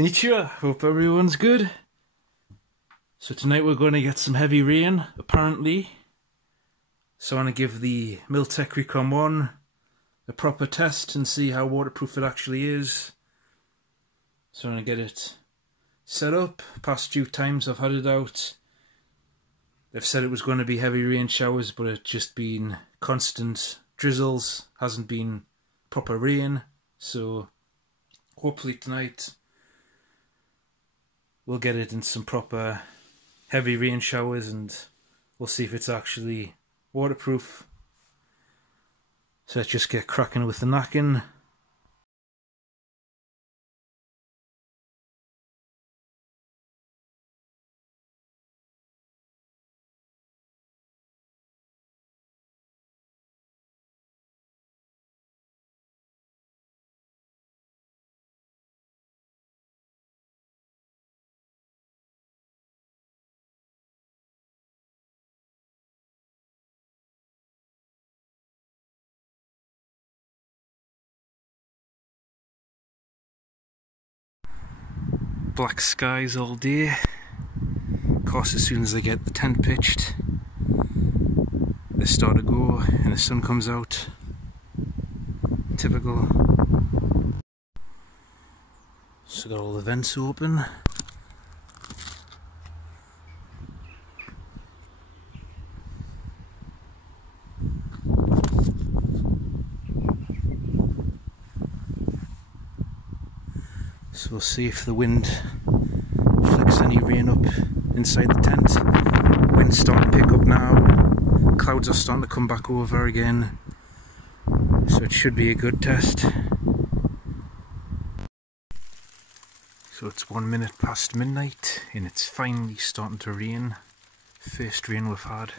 Konnichiwa, hope everyone's good. So tonight we're going to get some heavy rain, apparently. So I want to give the Mil-tec Recom 1 a proper test and see how waterproof it actually is. So I'm going to get it set up. Past few times I've had it out, they've said it was going to be heavy rain showers, but it's just been constant drizzles, hasn't been proper rain. So hopefully tonight we'll get it in some proper heavy rain showers and we'll see if it's actually waterproof. So let's just get cracking with the knacking. Black skies all day. Of course, as soon as I get the tent pitched, they start to go and the sun comes out. Typical. So got all the vents open. So we'll see if the wind flicks any rain up inside the tent. Wind's starting to pick up now. Clouds are starting to come back over again. So it should be a good test. So it's 1 minute past midnight and it's finally starting to rain. First rain we've had.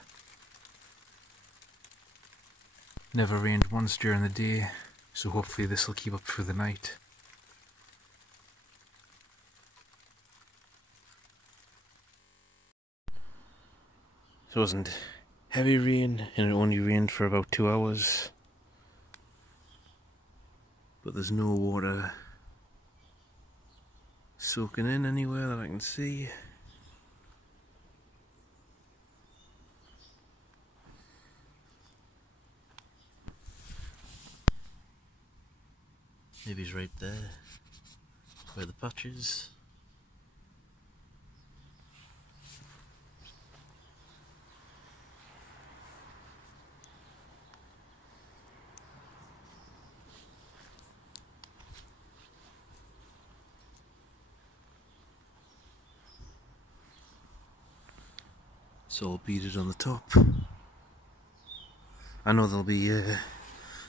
Never rained once during the day, so hopefully this will keep up through the night. So it wasn't heavy rain and it only rained for about 2 hours. But there's no water soaking in anywhere that I can see. Maybe it's right there, where the patch is. It's all beaded on the top. I know there'll be a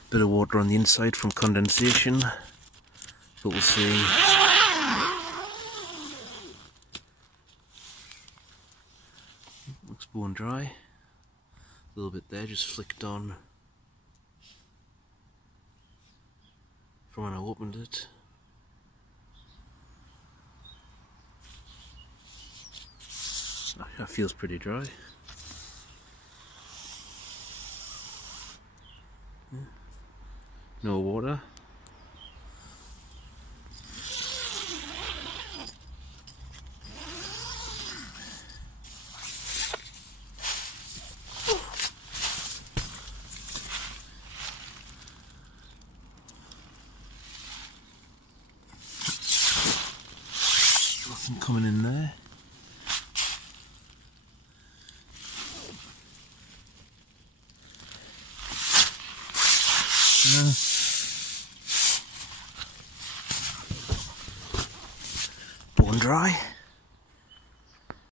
bit of water on the inside from condensation, but we'll see. Looks bone dry. A little bit there, just flicked on from when I opened it. That feels pretty dry. No water. Nothing coming in there. Bone dry.